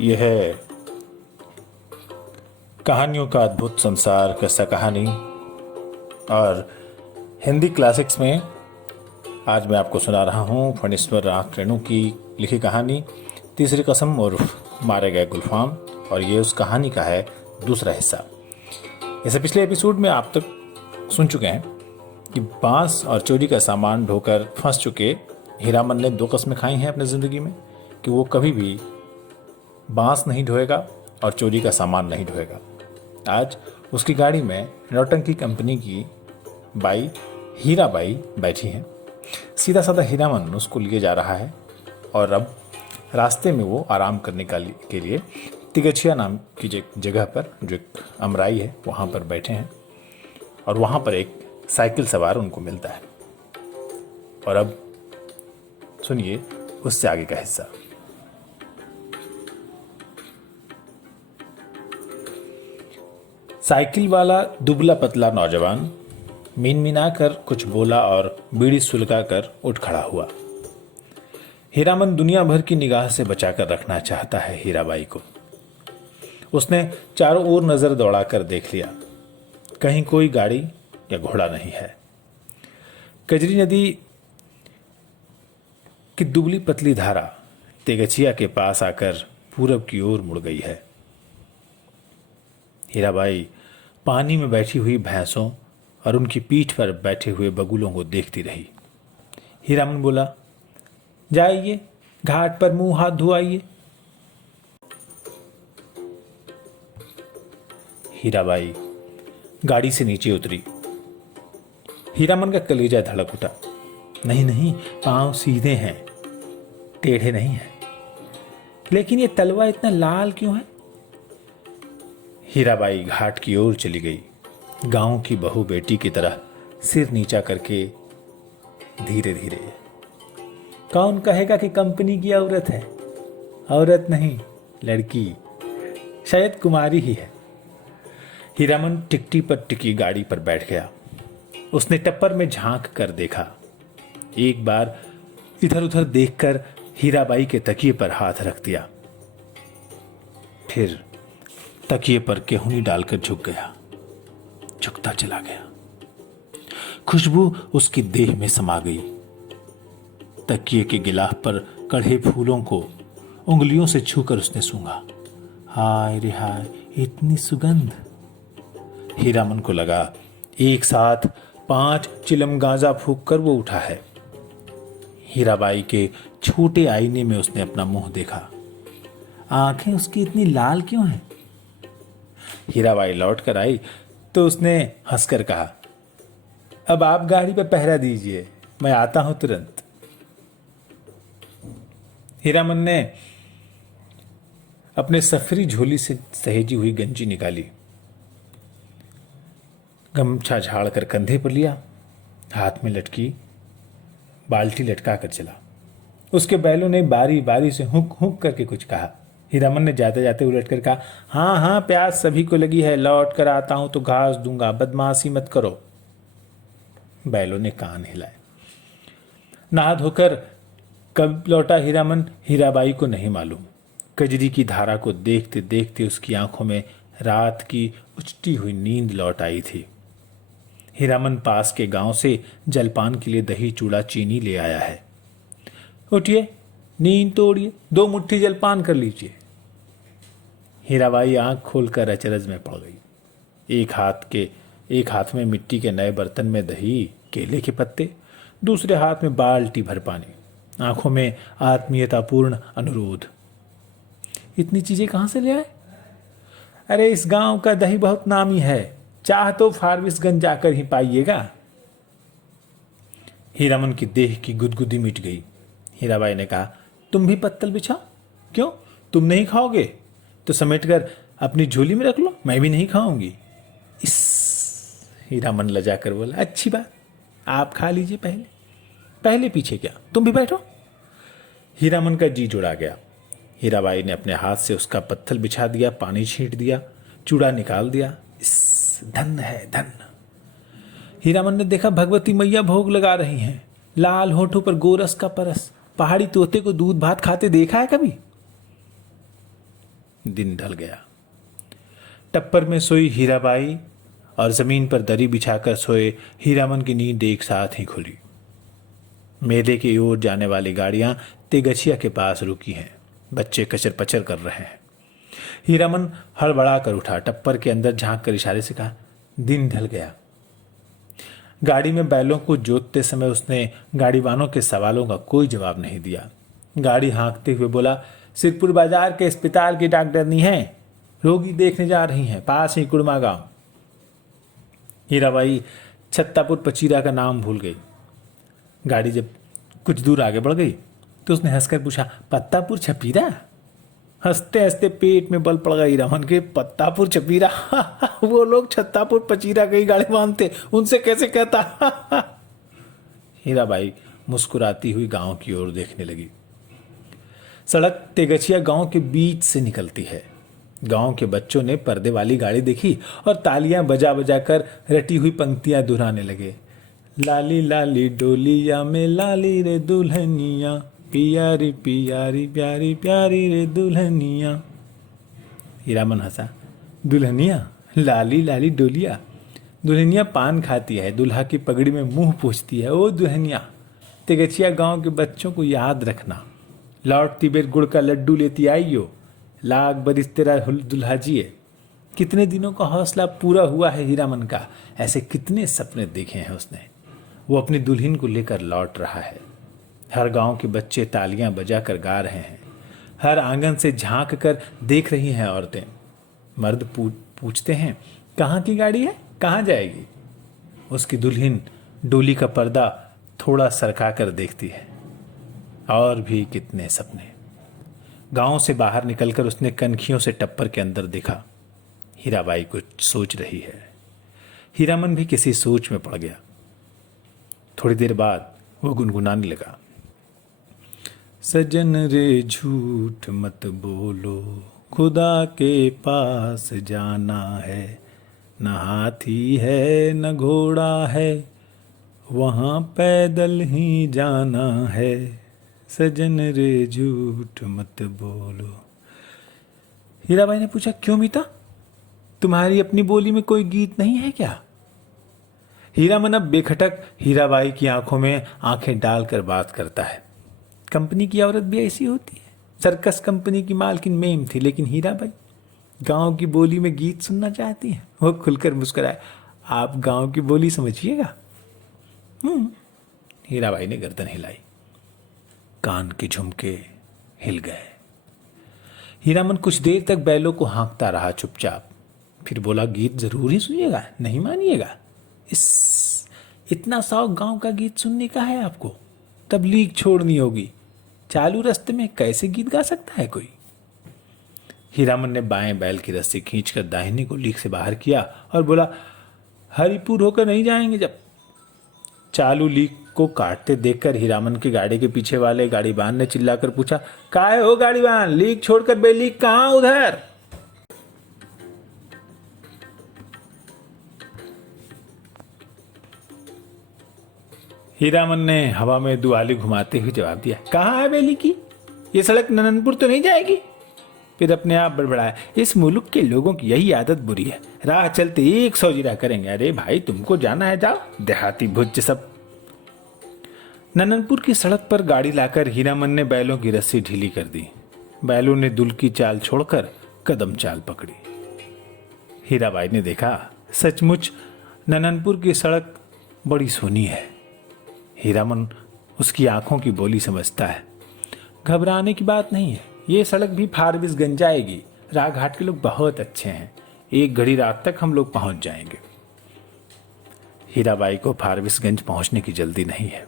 यह है कहानियों का अद्भुत संसार किस्सा कहानी। और हिंदी क्लासिक्स में आज मैं आपको सुना रहा हूँ फणीश्वर नाथ रेणु की लिखी कहानी तीसरी कसम और मारे गए गुलफाम। और ये उस कहानी का है दूसरा हिस्सा। इसे पिछले एपिसोड में आप तक सुन चुके हैं कि बांस और चोरी का सामान ढोकर फंस चुके हीरामन ने 2 कस्में खाई हैं अपनी ज़िंदगी में कि वो कभी भी बांस नहीं ढोएगा और चोरी का सामान नहीं ढोएगा। आज उसकी गाड़ी में नौटंकी कंपनी की बाई हीराबाई बैठी हैं। सीधा साधा हीरामन उसको लिए जा रहा है और अब रास्ते में वो आराम करने के लिए तिगछिया नाम की जगह पर जो एक अमराई है वहाँ पर बैठे हैं और वहाँ पर एक साइकिल सवार उनको मिलता है। और अब सुनिए उससे आगे का हिस्सा। साइकिल वाला दुबला पतला नौजवान मिनमिना कर कुछ बोला और बीड़ी सुलगा कर उठ खड़ा हुआ। हीरामन दुनिया भर की निगाह से बचाकर रखना चाहता है हीराबाई को। उसने चारों ओर नजर दौड़ाकर देख लिया, कहीं कोई गाड़ी या घोड़ा नहीं है। कजरी नदी की दुबली पतली धारा तेगछिया के पास आकर पूरब की ओर मुड़ गई है। हीराबाई पानी में बैठी हुई भैंसों और उनकी पीठ पर बैठे हुए बगुलों को देखती रही। हीरामन बोला, जाइए घाट पर मुंह हाथ धुआइए। हीराबाई गाड़ी से नीचे उतरी। हीरामन का कलेजा धड़क उठा। नहीं नहीं, पांव सीधे हैं, टेढ़े नहीं हैं। लेकिन ये तलवा इतना लाल क्यों है? हीराबाई घाट की ओर चली गई, गांव की बहू बेटी की तरह सिर नीचा करके धीरे धीरे। कौन कहेगा कि कंपनी की औरत है? औरत नहीं, लड़की, शायद कुमारी ही है। हीरामन टिकटी पर टिकी गाड़ी पर बैठ गया। उसने टप्पर में झांक कर देखा। एक बार इधर उधर देखकर हीराबाई के तकिए पर हाथ रख दिया, फिर तकिए पर केहूनी डालकर झुक गया। झुकता चला गया। खुशबू उसकी देह में समा गई। तकिए के गिलाफ पर कढ़े फूलों को उंगलियों से छूकर उसने सूंघा। हाय रे हाय, इतनी सुगंध। हीरामन को लगा एक साथ 5 चिलम गांजा फूंक कर वो उठा है। हीराबाई के छोटे आईने में उसने अपना मुंह देखा। आंखें उसकी इतनी लाल क्यों हैं? हीराबाई लौट कर आई तो उसने हंसकर कहा, अब आप गाड़ी पर पहरा दीजिए, मैं आता हूं तुरंत। हीरामन ने अपने सफरी झोली से सहेजी हुई गंजी निकाली, गमछा झाड़ कर कंधे पर लिया, हाथ में लटकी बाल्टी लटका कर चला। उसके बैलों ने बारी बारी से हुक हुक करके कुछ कहा। हीरामन ने जाते जाते उलट कर कहा, हाँ हाँ, प्यास सभी को लगी है, लौट कर आता हूं तो घास दूंगा, बदमाशी मत करो। बैलों ने कान हिलाए। नहा धोकर कब लौटा हीरामन, हीराबाई को नहीं मालूम। कजरी की धारा को देखते देखते उसकी आंखों में रात की उचटी हुई नींद लौट आई थी। हीरामन पास के गांव से जलपान के लिए दही चूड़ा चीनी ले आया है। उठिए, नींद तोड़िए, 2 मुट्ठी जलपान कर लीजिए। हीराबाई आंख खोलकर अचरज में पड़ गई। एक हाथ में मिट्टी के नए बर्तन में दही, केले के पत्ते, दूसरे हाथ में बाल्टी भर पानी, आंखों में आत्मीयतापूर्ण अनुरोध। इतनी चीजें कहां से ले आए? अरे इस गांव का दही बहुत नामी है, चाह तो फारबिसगंज जाकर ही पाइएगा। हीरामन की देह की गुदगुदी मिट गई। हीराबाई ने कहा, तुम भी पत्तल बिछाओ। क्यों, तुम नहीं खाओगे तो समेटकर अपनी झोली में रख लो, मैं भी नहीं खाऊंगी। इस हीरामन लजा कर बोला, अच्छी बात, आप खा लीजिए पहले पीछे क्या, तुम भी बैठो। हीरामन का जी जुड़ा गया। हीराबाई ने अपने हाथ से उसका पत्थल बिछा दिया, पानी छींट दिया, चूड़ा निकाल दिया। इस धन है धन। हीरामन ने देखा भगवती मैया भोग लगा रही हैं, लाल होठों पर गोरस का परस। पहाड़ी तोते को दूध भात खाते देखा है कभी? दिन ढल गया। टप्पर में सोई हीराबाई और जमीन पर दरी बिछाकर सोए हीरामन की नींद एक साथ ही खुली। मेले की ओर जाने वाली गाड़ियां तेगछिया के पास रुकी हैं। बच्चे कचर पचर कर रहे हैं। हीरामन हड़बड़ा कर उठा, टप्पर के अंदर झांक कर इशारे से कहा, दिन ढल गया। गाड़ी में बैलों को जोतते समय उसने गाड़ीवानों के सवालों का कोई जवाब नहीं दिया। गाड़ी हाँकते हुए बोला, सिरपुर बाजार के अस्पताल की डॉक्टरनी है, रोगी देखने जा रही हैं, पास ही कुड़मा गांव। हीराबाई छत्तापुर पचीरा का नाम भूल गई। गाड़ी जब कुछ दूर आगे बढ़ गई तो उसने हंसकर पूछा, पत्तापुर छपीरा? हंसते हंसते पेट में बल पड़ गई हीरामन के। पत्तापुर छपीरा वो लोग छत्तापुर पचीरा के ही गाड़ी मानते, उनसे कैसे कहता हीराबाई मुस्कुराती हुई गांव की ओर देखने लगी। सड़क तेगछिया गांव के बीच से निकलती है। गांव के बच्चों ने पर्दे वाली गाड़ी देखी और तालियां बजा बजा कर रटी हुई पंक्तियां दोहराने लगे। लाली लाली डोलिया में लाली रे दुल्हनिया, पियारी पियारी प्यारी प्यारी रे दुल्हनिया। हीरामन हंसा, दुल्हनिया? लाली लाली डोलिया? दुल्हनिया पान खाती है, दुल्हा की पगड़ी में मुंह पूछती है। ओ दुल्हनिया, तेगछिया गांव के बच्चों को याद रखना, लौटती बेर गुड़ का लड्डू लेती आइयो, लाख बरिस तेरा दुल्हा जिए। कितने दिनों का हौसला पूरा हुआ है हीरामन का। ऐसे कितने सपने देखे हैं उसने। वो अपनी दुल्हन को लेकर लौट रहा है। हर गांव के बच्चे तालियां बजाकर गा रहे हैं। हर आंगन से झांक कर देख रही हैं औरतें। मर्द पूछते हैं, कहाँ की गाड़ी है, कहाँ जाएगी? उसकी दुल्हन डोली का पर्दा थोड़ा सरका कर देखती है। और भी कितने सपने। गांव से बाहर निकलकर उसने कनखियों से टप्पर के अंदर देखा। हीराबाई कुछ सोच रही है। हीरामन भी किसी सोच में पड़ गया। थोड़ी देर बाद वो गुनगुनाने लगा, सजन रे झूठ मत बोलो, खुदा के पास जाना है, न हाथी है न घोड़ा है, वहाँ पैदल ही जाना है, सजन रे झूठ मत बोलो। हीराबाई ने पूछा, क्यों मीता, तुम्हारी अपनी बोली में कोई गीत नहीं है क्या? हीरामन अब बेखटक हीराबाई की आंखों में आंखें डालकर बात करता है। कंपनी की औरत भी ऐसी होती है। सर्कस कंपनी की मालकिन मेम थी, लेकिन हीराबाई गांव की बोली में गीत सुनना चाहती है। वो खुलकर मुस्कुराए, आप गांव की बोली समझिएगा। हीराबाई ने गर्दन हिलाई। कान के झुमके हिल गए। हीरामन कुछ देर तक बैलों को हाँकता रहा चुपचाप। फिर बोला, गीत जरूर ही सुनिएगा, नहीं मानिएगा? इतना शौक गांव का गीत सुनने का है आपको? तब लीक छोड़नी होगी। चालू रास्ते में कैसे गीत गा सकता है कोई? हीरामन ने बाएं बैल की रस्सी खींचकर दाहिनी को लीक से बाहर किया और बोला, हरिपुर होकर नहीं जाएंगे जब। चालू लीक को काटते देखकर हीरामन की गाड़ी के पीछे वाले गाड़ीवान ने चिल्लाकर पूछा, काहे हो गाड़ीवान, लीक छोड़कर बेलीक कहां उधर? हीरामन ने हवा में दुआली घुमाते हुए जवाब दिया, कहाँ है बेली की? ये सड़क नननपुर तो नहीं जाएगी? फिर अपने आप बड़बड़ाया, इस मुल्क के लोगों की यही आदत बुरी है, राह चलते 100 जिरा करेंगे। अरे भाई, तुमको जाना है जाओ, देहाती भुज सब। नननपुर की सड़क पर गाड़ी लाकर हीरामन ने बैलों की रस्सी ढीली कर दी। बैलों ने दुल की चाल छोड़कर कदम चाल पकड़ी। हीराबाई ने देखा, सचमुच नननपुर की सड़क बड़ी सोनी है। हीरामन उसकी आंखों की बोली समझता है। घबराने की बात नहीं है, ये सड़क भी फारबिसगंज जाएगी। राघाट के लोग बहुत अच्छे हैं, एक घड़ी रात तक हम लोग पहुंच जाएंगे। हीराबाई को फारबिसगंज पहुंचने की जल्दी नहीं है।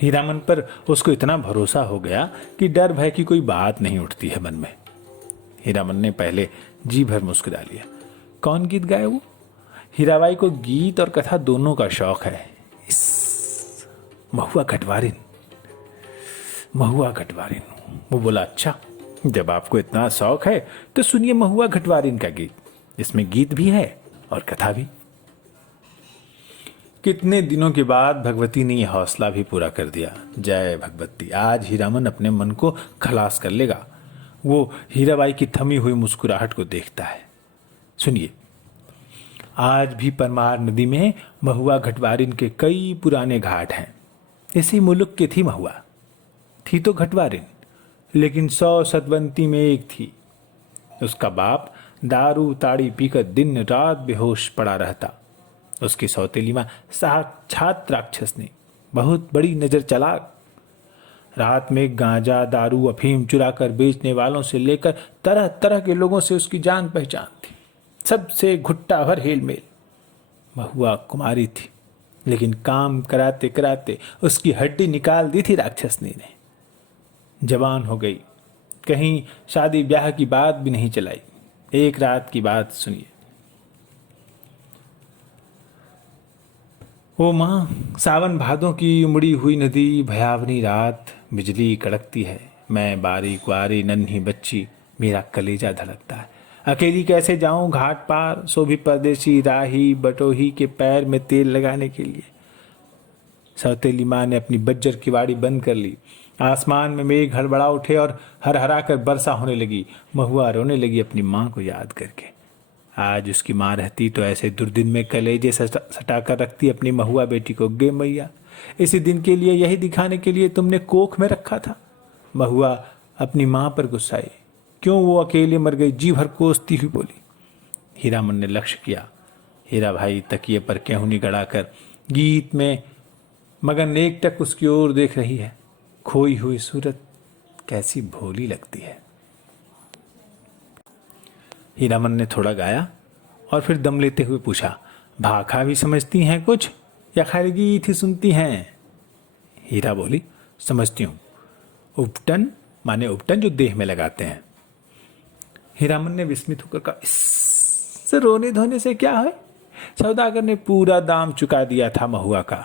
हीरामन पर उसको इतना भरोसा हो गया कि डर भय की कोई बात नहीं उठती है मन में। हीरामन ने पहले जी भर मुस्कुरा लिया। कौन गीत गाए वो? हीराबाई को गीत और कथा दोनों का शौक है। महुआ घटवारिन, महुआ घटवारिन। वो बोला, अच्छा, जब आपको इतना शौक है तो सुनिए महुआ घटवारिन का गीत। इसमें गीत भी है और कथा भी। कितने दिनों के बाद भगवती ने यह हौसला भी पूरा कर दिया। जय भगवती। आज हीरामन अपने मन को खलास कर लेगा। वो हीराबाई की थमी हुई मुस्कुराहट को देखता है। सुनिए, आज भी परमार नदी में महुआ घटवारिन के कई पुराने घाट हैं। इसी मुल्क की थी महुआ, थी तो घटवारिन, लेकिन 100 सतवंती में एक थी। उसका बाप दारू ताड़ी पीकर दिन रात बेहोश पड़ा रहता। उसकी सौतेली माँ साक्षात राक्षसनी, बहुत बड़ी नजर चलाक। रात में गांजा दारू अफीम चुरा कर बेचने वालों से लेकर तरह तरह के लोगों से उसकी जान पहचान थी। सबसे घुट्टा भर हेलमेल। महुआ कुमारी थी, लेकिन काम कराते कराते उसकी हड्डी निकाल दी थी राक्षसनी ने। जवान हो गई, कहीं शादी ब्याह की बात भी नहीं चलाई। एक रात की बात सुनिए। ओ माँ, सावन भादों की उमड़ी हुई नदी, भयावनी रात, बिजली कड़कती है। मैं बारीक वारी नन्ही बच्ची, मेरा कलेजा धड़कता है। अकेली कैसे जाऊं घाट पार, सो भी परदेसी राही बटोही के पैर में तेल लगाने के लिए। सौतेली माँ ने अपनी बज्जर की वाड़ी बंद कर ली। आसमान में मेघ हड़बड़ा उठे और हरहरा कर वर्षा होने लगी। महुआ रोने लगी अपनी माँ को याद करके। आज उसकी माँ रहती तो ऐसे दुर्दिन में कलेजे सटा कर रखती अपनी महुआ बेटी को। गे मैया, इसी दिन के लिए, यही दिखाने के लिए तुमने कोख में रखा था। महुआ अपनी माँ पर गुस्साई, क्यों वो अकेले मर गई, जी भर कोसती हुई बोली। हीरामन ने लक्ष्य किया। हीरा भाई तकिए पर केहूनी गड़ाकर गीत में मगन एकटक उसकी ओर देख रही है। खोई हुई सूरत कैसी भोली लगती है। हीरामन ने थोड़ा गाया और फिर दम लेते हुए पूछा, भाखा भी समझती हैं कुछ या खाली गीत ही सुनती हैं? हीरा बोली, समझती हूँ। उपटन माने उपटन जो देह में लगाते हैं। हीरामन ने विस्मित होकर कहा, इससे रोने धोने से क्या है? सौदागर ने पूरा दाम चुका दिया था महुआ का।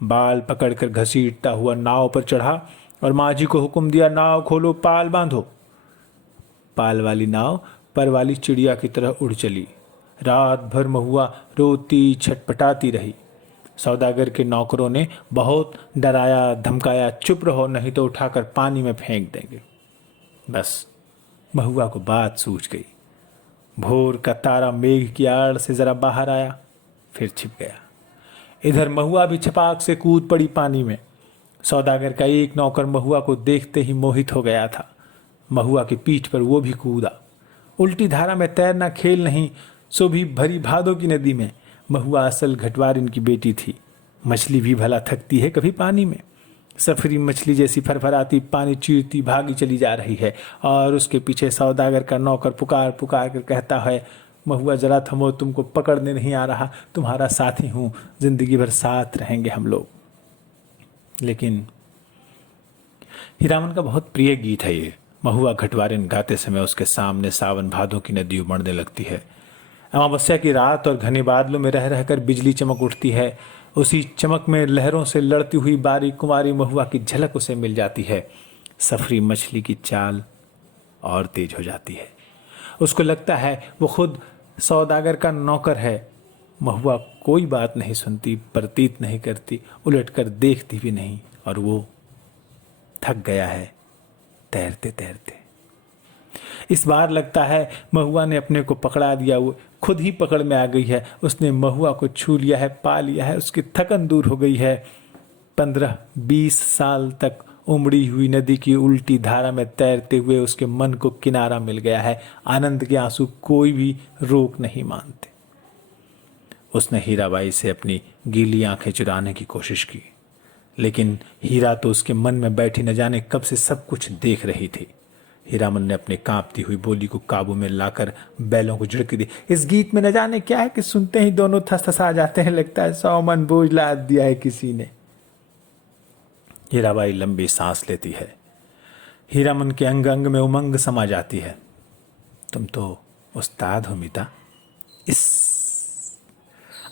बाल पकड़कर घसीटता हुआ नाव पर चढ़ा और माझी को हुक्म दिया, नाव खोलो, पाल बांधो। पाल वाली नाव पर वाली चिड़िया की तरह उड़ चली। रात भर महुआ रोती छटपटाती रही। सौदागर के नौकरों ने बहुत डराया धमकाया, चुप रहो नहीं तो उठाकर पानी में फेंक देंगे। बस महुआ को बात सूझ गई। भोर का तारा मेघ की आड़ से जरा बाहर आया, फिर छिप गया। इधर महुआ भी छपाक से कूद पड़ी पानी में। सौदागर का एक नौकर महुआ को देखते ही मोहित हो गया था। महुआ की पीठ पर वो भी कूदा। उल्टी धारा में तैरना खेल नहीं, सो भी भरी भादों की नदी में। महुआ असल घटवारिन की बेटी थी। मछली भी भला थकती है कभी पानी में। सफरी मछली जैसी फरफराती पानी चीरती भागी चली जा रही है और उसके पीछे सौदागर का नौकर पुकार पुकार कर कहता है, महुआ जरा थमो, तुमको पकड़ने नहीं आ रहा, तुम्हारा साथी हूँ, जिंदगी भर साथ रहेंगे हम लोग। लेकिन हीरामन का बहुत प्रिय गीत है ये। महुआ घटवारिन गाते समय उसके सामने सावन भादों की नदी उमड़ने लगती है। अमावस्या की रात और घने बादलों में रह रहकर बिजली चमक उठती है। उसी चमक में लहरों से लड़ती हुई बारीक कुमारी महुआ की झलक उसे मिल जाती है। सफरी मछली की चाल और तेज हो जाती है। उसको लगता है वो खुद सौदागर का नौकर है। महुआ कोई बात नहीं सुनती, प्रतीत नहीं करती, उलटकर देखती भी नहीं, और वो थक गया है तैरते तैरते। इस बार लगता है महुआ ने अपने को पकड़ा दिया, वो खुद ही पकड़ में आ गई है। उसने महुआ को छू लिया है, पा लिया है, उसकी थकन दूर हो गई है। 15-20 साल तक उमड़ी हुई नदी की उल्टी धारा में तैरते हुए उसके मन को किनारा मिल गया है। आनंद के आंसू कोई भी रोक नहीं मानते। उसने हीराबाई से अपनी गीली आंखें चुराने की कोशिश की, लेकिन हीरा तो उसके मन में बैठी न जाने कब से सब कुछ देख रही थी। हीरामन ने अपनी कांपती हुई बोली को काबू में लाकर बैलों को झिड़क दी। इस गीत में न जाने क्या है कि सुनते ही दोनों थसथसा जाते हैं, लगता है 100 मन बोझ लाद दिया है किसी ने। हीराबाई लंबी सांस लेती है। हीरामन के अंग अंग में उमंग समा जाती है। तुम तो उस्ताद हो मीता। इस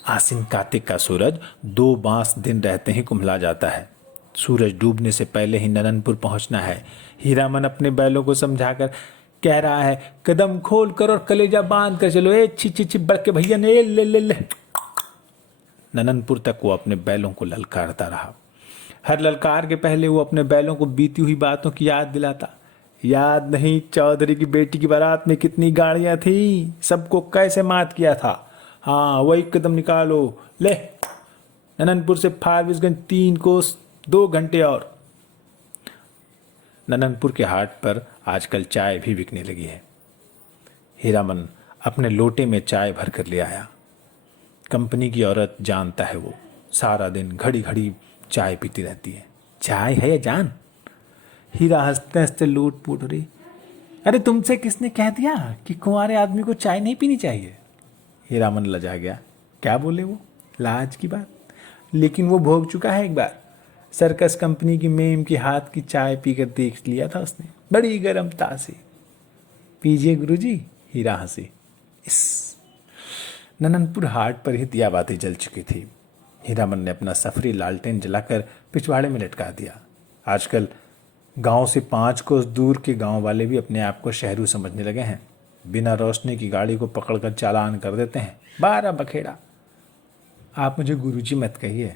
आसिन कार्तिक का सूरज 2 बांस दिन रहते ही कुम्हला जाता है। सूरज डूबने से पहले ही नननपुर पहुंचना है। हीरामन अपने बैलों को समझाकर कह रहा है, कदम खोल कर और कलेजा बांध कर चलो, ए छि छि छि बड़के भैया ने ले ले ले। नननपुर तक वो अपने बैलों को ललकारता रहा। हर ललकार के पहले वो अपने बैलों को बीती हुई बातों की याद दिलाता। याद नहीं चौधरी की बेटी की बारात में कितनी गाड़ियां थी, सबको कैसे मात किया था। हाँ वही कदम निकालो। ले नननपुर से फारबिसगंज 3 कोस 2 घंटे और। नननपुर के हाट पर आजकल चाय भी बिकने लगी है। हीरामन अपने लोटे में चाय भर कर ले आया। कंपनी की औरत जानता है वो सारा दिन घड़ी घड़ी चाय पीती रहती है। चाय है या जान? हीरा हंसते हंसते लूट पूट रही। अरे तुमसे किसने कह दिया कि कुंवारे आदमी को चाय नहीं पीनी चाहिए? हीरामन लजा गया। क्या बोले वो, लाज की बात। लेकिन वो भोग चुका है एक बार। सर्कस कंपनी की मेम के हाथ की चाय पीकर देख लिया था उसने, बड़ी गर्मता से। पीजिए गुरुजी। हीरा हंसी। इस नननपुर हाट पर ही दिया बाती जल चुकी थी। हीरामन ने अपना सफरी लालटेन जलाकर पिछवाड़े में लटका दिया। आजकल गांव से 5 कोस दूर के गांव वाले भी अपने आप को शहरू समझने लगे हैं। बिना रोशनी की गाड़ी को पकड़कर चालान कर देते हैं 12 बखेड़ा। आप मुझे गुरुजी मत कहिए,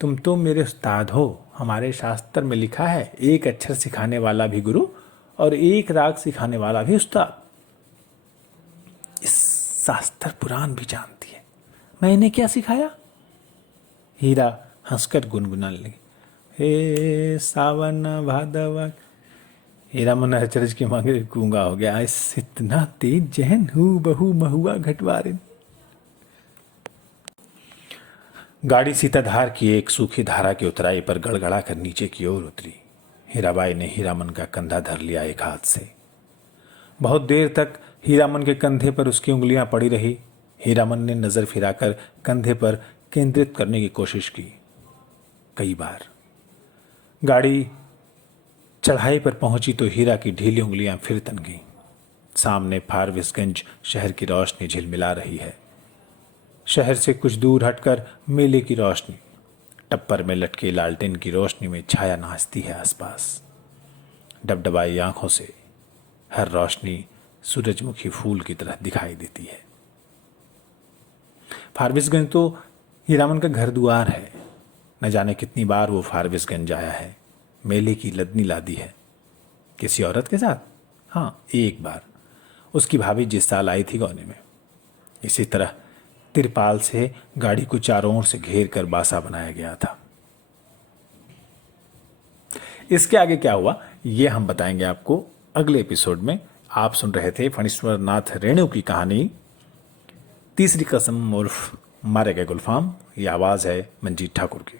तुम तो मेरे उस्ताद हो। हमारे शास्त्र में लिखा है, एक अक्षर सिखाने वाला भी गुरु और एक राग सिखाने वाला भी उस्ताद। इस शास्त्र पुराण भी जानती है, मैंने क्या सिखाया? हीरा हंसकर गुनगुनाने लगी। हे सावन भादव। हीरामन अचरज के मांगे गूंगा हो गया। इतना तेज जहन हूँ बहु महुआ घटवारिन। गाड़ी सीताधार की एक सूखी धारा की उतराई पर गड़गड़ा कर नीचे की ओर उतरी। हीराबाई ने हीरामन का कंधा धर लिया एक हाथ से। बहुत देर तक हीरामन के कंधे पर उसकी उंगलियां पड़ी रही। हीरामन ने नजर फिराकर कंधे पर केंद्रित करने की कोशिश की। कई बार गाड़ी चढ़ाई पर पहुंची तो हीरा की ढीली उंगलियां फिर तन गईं। सामने फारबिसगंज शहर की रोशनी झिलमिला रही है। शहर से कुछ दूर हटकर मेले की रोशनी, टप्पर में लटके लालटेन की रोशनी में छाया नाचती है आसपास। डबडबाई आंखों से हर रोशनी सूरजमुखी फूल की तरह दिखाई देती है। फारबिसगंज तो हीरामन का घर दुआर है। न जाने कितनी बार वो फारबिसगंज आया है। मेले की लदनी लादी है। किसी औरत के साथ? हाँ, एक बार उसकी भाभी जिस साल आई थी गौने में। इसी तरह तिरपाल से गाड़ी को चारों ओर से घेर कर बासा बनाया गया था। इसके आगे क्या हुआ ये हम बताएंगे आपको अगले एपिसोड में। आप सुन रहे थे फणीश्वर नाथ रेणु की कहानी तीसरी कसम उर्फ मारे गए गुलफाम। ये आवाज है मंजीत ठाकुर की।